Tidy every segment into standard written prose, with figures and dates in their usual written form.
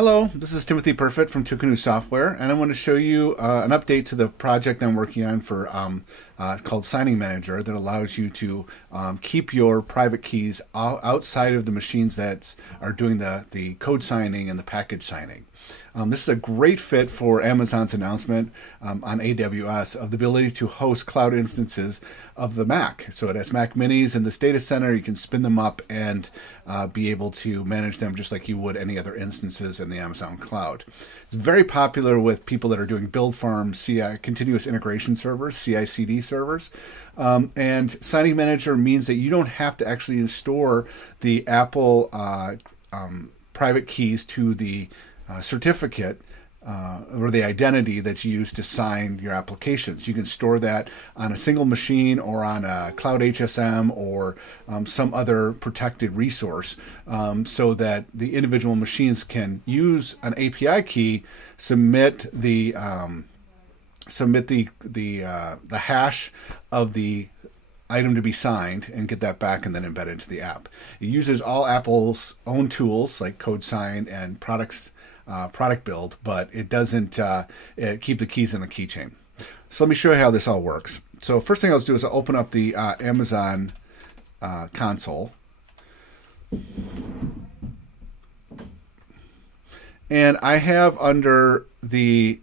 Hello, this is Timothy Perfett from Twocanoes Software, and I want to show you an update to the project I'm working on for called Signing Manager that allows you to keep your private keys outside of the machines that are doing the code signing and the package signing. This is a great fit for Amazon's announcement on AWS of the ability to host cloud instances of the Mac. So it has Mac Minis in this data center. You can spin them up and be able to manage them just like you would any other instances in the Amazon cloud. It's very popular with people that are doing build farm continuous integration servers, CI/CD servers. And Signing Manager means that you don't have to actually store the Apple private keys to the certificate or the identity that's used to sign your applications. You can store that on a single machine or on a cloud HSM or some other protected resource so that the individual machines can use an API key, submit the hash of the item to be signed and get that back and then embed it into the app. It uses all Apple's own tools like CodeSign and product build, but it doesn't keep the keys in the keychain. So let me show you how this all works. So first thing I'll do is I'll open up the Amazon console. And I have under the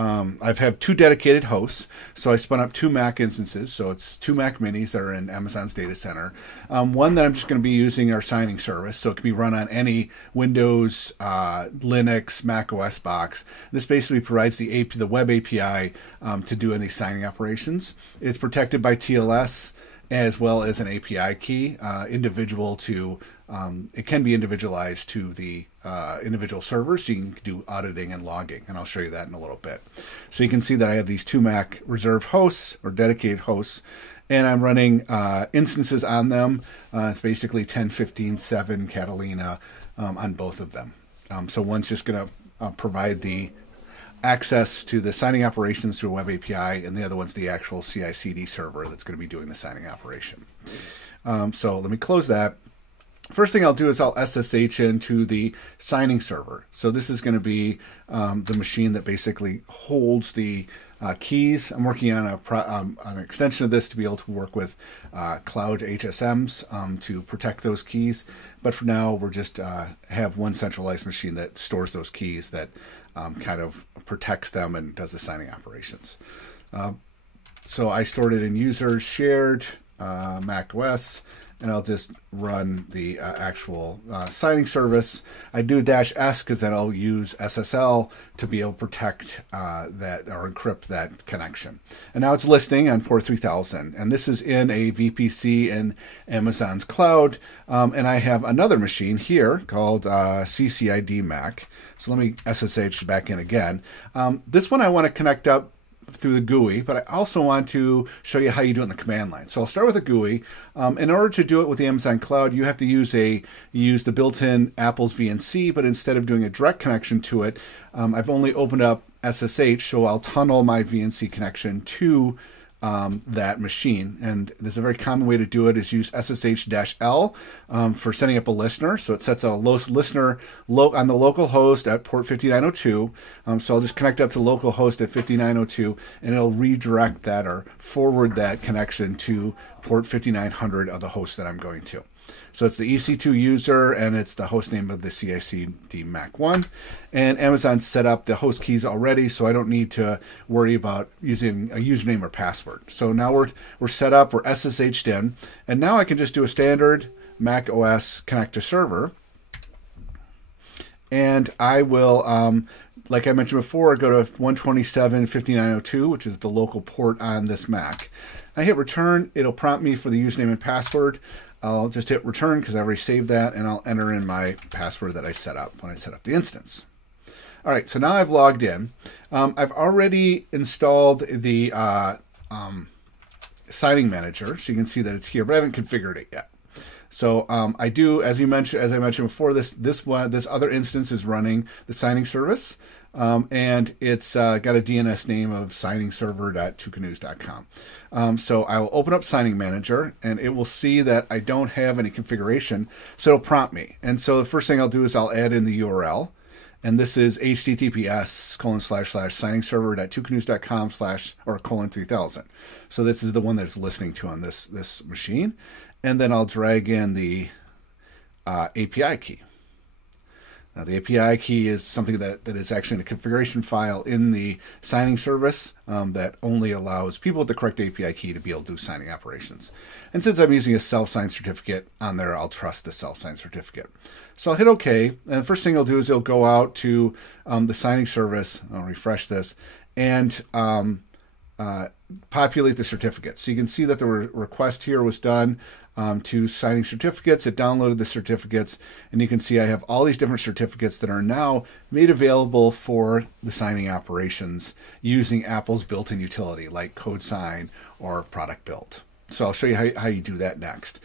I have two dedicated hosts, so I spun up two Mac instances. So it's two Mac Minis that are in Amazon's data center. One that I'm just going to be using our signing service, so it can be run on any Windows, Linux, Mac OS box. This basically provides the web API to do any signing operations. It's protected by TLS as well as an API key, individual to. It can be individualized to the individual servers, so you can do auditing and logging, and I'll show you that in a little bit. So you can see that I have these two Mac reserve hosts or dedicated hosts, and I'm running instances on them. It's basically 10, 15, 7 Catalina on both of them. So one's just going to provide the access to the signing operations through a web API, and the other one's the actual CI/CD server that's going to be doing the signing operation. So let me close that. First thing I'll do is I'll SSH into the signing server. So this is going to be the machine that basically holds the keys. I'm working on an extension of this to be able to work with cloud HSMs to protect those keys. But for now, we're just have one centralized machine that stores those keys that kind of protects them and does the signing operations. So I stored it in users, shared, Mac OS, and I'll just run the actual signing service. I do -S because then I'll use SSL to be able to protect that or encrypt that connection. And now it's listing on port 3000, and this is in a VPC in Amazon's cloud. And I have another machine here called CCID Mac. So let me SSH back in again. This one I want to connect up through the GUI, but I also want to show you how you do it in the command line. So I'll start with a GUI. In order to do it with the Amazon cloud, you have to use the built-in Apple's VNC, but instead of doing a direct connection to it, I've only opened up SSH, so I'll tunnel my VNC connection to that machine. And there's a very common way to do it is use SSH-L for setting up a listener. So it sets a listener on the local host at port 5902. So I'll just connect up to localhost at 5902, and it'll redirect that or forward that connection to port 5900 of the host that I'm going to. So it's the EC2 user, and it's the host name of the CICD Mac 1. And Amazon set up the host keys already, so I don't need to worry about using a username or password. So now we're set up, we're SSH'd in, and now I can just do a standard Mac OS connect to server. And I will, like I mentioned before, go to 127.5902, which is the local port on this Mac. I hit return. It'll prompt me for the username and password. I'll just hit return because I already saved that, and I'll enter in my password that I set up when I set up the instance. All right, so now I've logged in. I've already installed the signing manager, so you can see that it's here, but I haven't configured it yet. So I do, as I mentioned before, this other instance is running the signing service. and it's got a DNS name of signingserver.twocanoes.com. So I will open up Signing Manager, and it will see that I don't have any configuration, so it'll prompt me. And so the first thing I'll do is I'll add in the URL, and this is https://signingserver.twocanoes.com/or:3000. So this is the one that's listening to on this machine, and then I'll drag in the API key. Now, the API key is something that is actually in a configuration file in the signing service that only allows people with the correct API key to be able to do signing operations. And since I'm using a self-signed certificate on there, I'll trust the self-signed certificate. So I'll hit OK, and the first thing I'll do is it'll go out to the signing service. I'll refresh this and populate the certificates. So you can see that the request here was done to signing certificates. It downloaded the certificates, and you can see I have all these different certificates that are now made available for the signing operations using Apple's built-in utility like CodeSign or Product Build. So I'll show you how you do that next.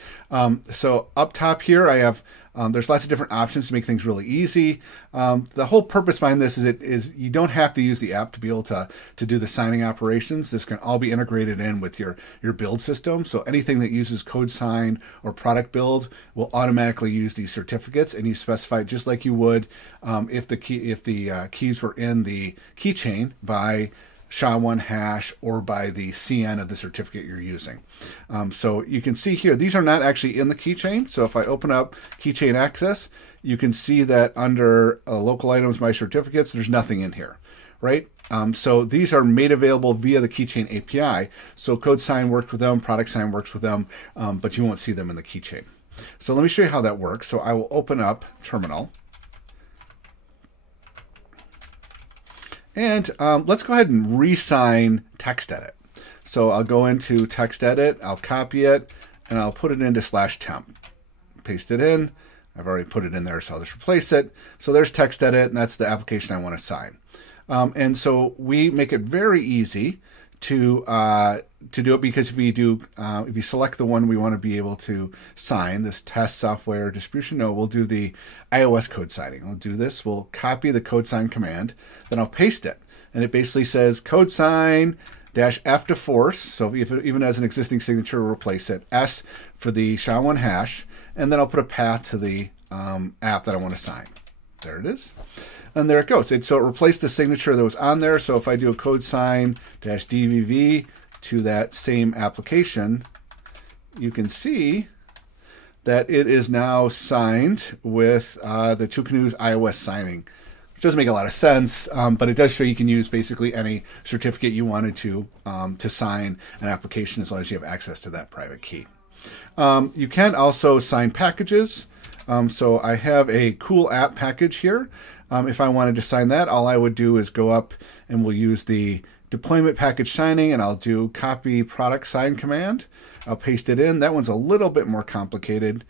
So up top here, I have there's lots of different options to make things really easy. The whole purpose behind this is you don't have to use the app to be able to do the signing operations. This can all be integrated in with your build system. So anything that uses CodeSign or Product Build will automatically use these certificates, and you specify it just like you would if the keys were in the keychain by SHA-1 hash or by the CN of the certificate you're using. So you can see here, these are not actually in the keychain. So if I open up Keychain Access, you can see that under Local Items, My Certificates, there's nothing in here, right? So these are made available via the Keychain API. So CodeSign works with them, Product Sign works with them, but you won't see them in the keychain. So let me show you how that works. So I will open up Terminal. And let's go ahead and re-sign TextEdit. So I'll go into TextEdit, I'll copy it, and I'll put it into /temp. Paste it in. I've already put it in there, so I'll just replace it. So there's TextEdit, and that's the application I want to sign. And so we make it very easy to do it, because if you select the one we want to be able to sign, this test software distribution node, we'll do the iOS code signing. We'll do this. We'll copy the code sign command, then I'll paste it, and it basically says code sign -F to force. So if it even has an existing signature, we'll replace it. S for the SHA-1 hash, and then I'll put a path to the app that I want to sign. There it is. And there it goes. So it replaced the signature that was on there. So if I do a code sign -DVV to that same application, you can see that it is now signed with the Twocanoes iOS signing, which doesn't make a lot of sense, but it does show you can use basically any certificate you wanted to sign an application as long as you have access to that private key. You can also sign packages. So I have a cool app package here. If I wanted to sign that, all I would do is go up and we'll use the deployment package signing, and I'll do copy product sign command. I'll paste it in. That one's a little bit more complicated.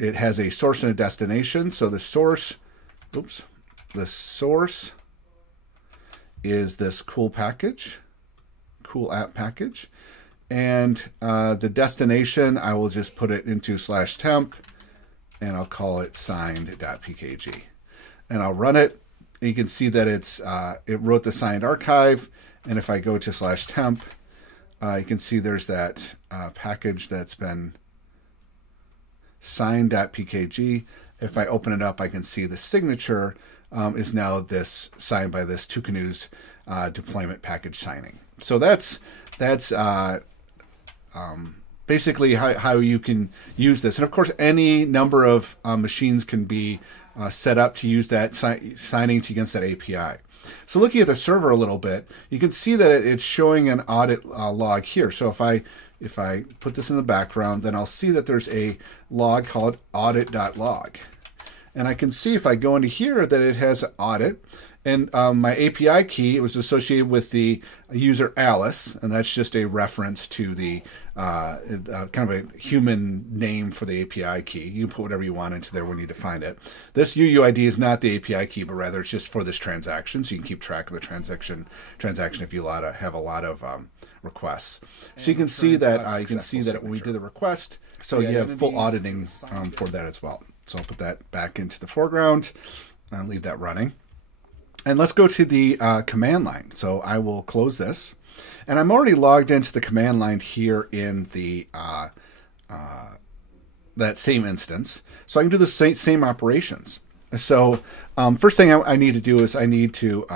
It has a source and a destination. So the source is this cool package, cool app package. And the destination, I will just put it into /temp, and I'll call it signed.pkg. And I'll run it. And you can see that it wrote the signed archive. And if I go to /temp, you can see there's that package that's been signed.pkg. If I open it up, I can see the signature is now this signed by this Twocanoes deployment package signing. So that's basically how you can use this. And of course, any number of machines can be set up to use that signing against that API. So looking at the server a little bit, you can see that it's showing an audit log here. So if I put this in the background, then I'll see that there's a log called audit.log. And I can see if I go into here that it has an audit. And my API key, it was associated with the user Alice, and that's just a reference to the kind of a human name for the API key. You can put whatever you want into there when you define it. This UUID is not the API key, but rather it's just for this transaction, so you can keep track of the transaction if you have a lot of requests. So you can see that when we did the request, so you have full auditing for that as well. So I'll put that back into the foreground and leave that running. And let's go to the command line. So I will close this. And I'm already logged into the command line here in the that same instance. So I can do the same operations. So first thing I need to do is I need to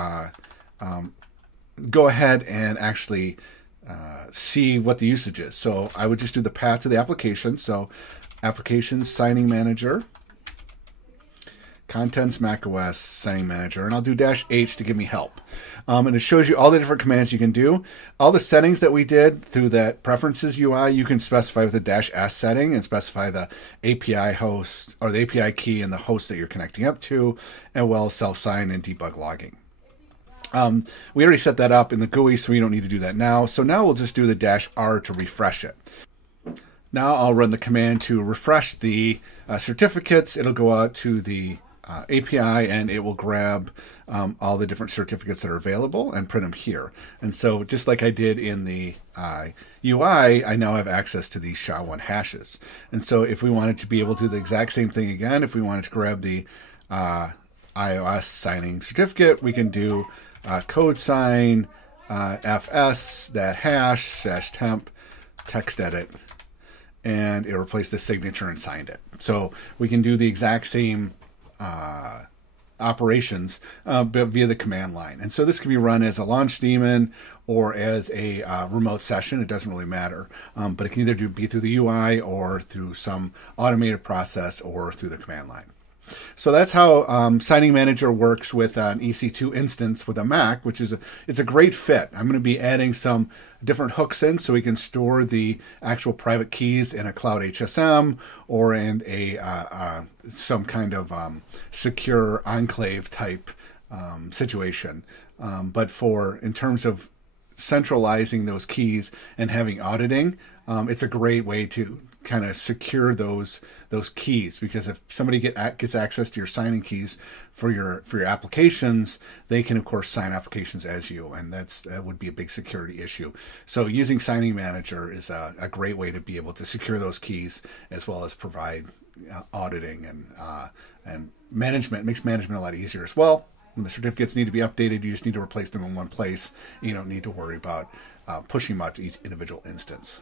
go ahead and actually see what the usage is. So I would just do the path to the application. So Applications, Signing Manager, Contents, macOS, Signing Manager, and I'll do -H to give me help. And it shows you all the different commands you can do. All the settings that we did through that Preferences UI, you can specify with the -S setting and specify the API host or the API key and the host that you're connecting up to, as well as self-sign and debug logging. We already set that up in the GUI, so we don't need to do that now. So now we'll just do the -R to refresh it. Now I'll run the command to refresh the certificates. It'll go out to the API and it will grab all the different certificates that are available and print them here. And so just like I did in the UI, I now have access to these SHA-1 hashes. And so if we wanted to be able to do the exact same thing again, if we wanted to grab the iOS signing certificate, we can do code sign fs that hash /temp text edit, and it replaced the signature and signed it. So we can do the exact same operations but via the command line. And so this can be run as a launch daemon or as a remote session. It doesn't really matter, but it can either be through the UI or through some automated process or through the command line. So that's how Signing Manager works with an EC2 instance with a Mac, which is it's a great fit. I'm going to be adding some different hooks in so we can store the actual private keys in a cloud HSM or in a some kind of secure enclave type situation. But in terms of centralizing those keys and having auditing, it's a great way to kind of secure those keys, because if somebody gets access to your signing keys for your applications, they can of course sign applications as you, and that would be a big security issue. So using Signing Manager is a great way to be able to secure those keys as well as provide auditing and management. It makes management a lot easier as well. When the certificates need to be updated, you just need to replace them in one place. You don't need to worry about pushing them out to each individual instance.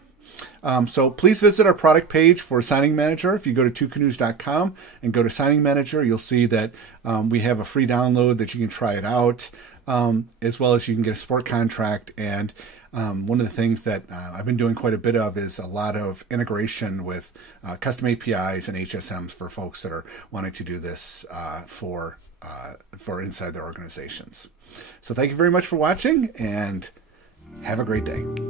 So please visit our product page for Signing Manager. If you go to Twocanoes.com and go to Signing Manager, you'll see that we have a free download that you can try it out, as well as you can get a support contract. And one of the things that I've been doing quite a bit of is a lot of integration with custom APIs and HSMs for folks that are wanting to do this for inside their organizations. So thank you very much for watching, and have a great day.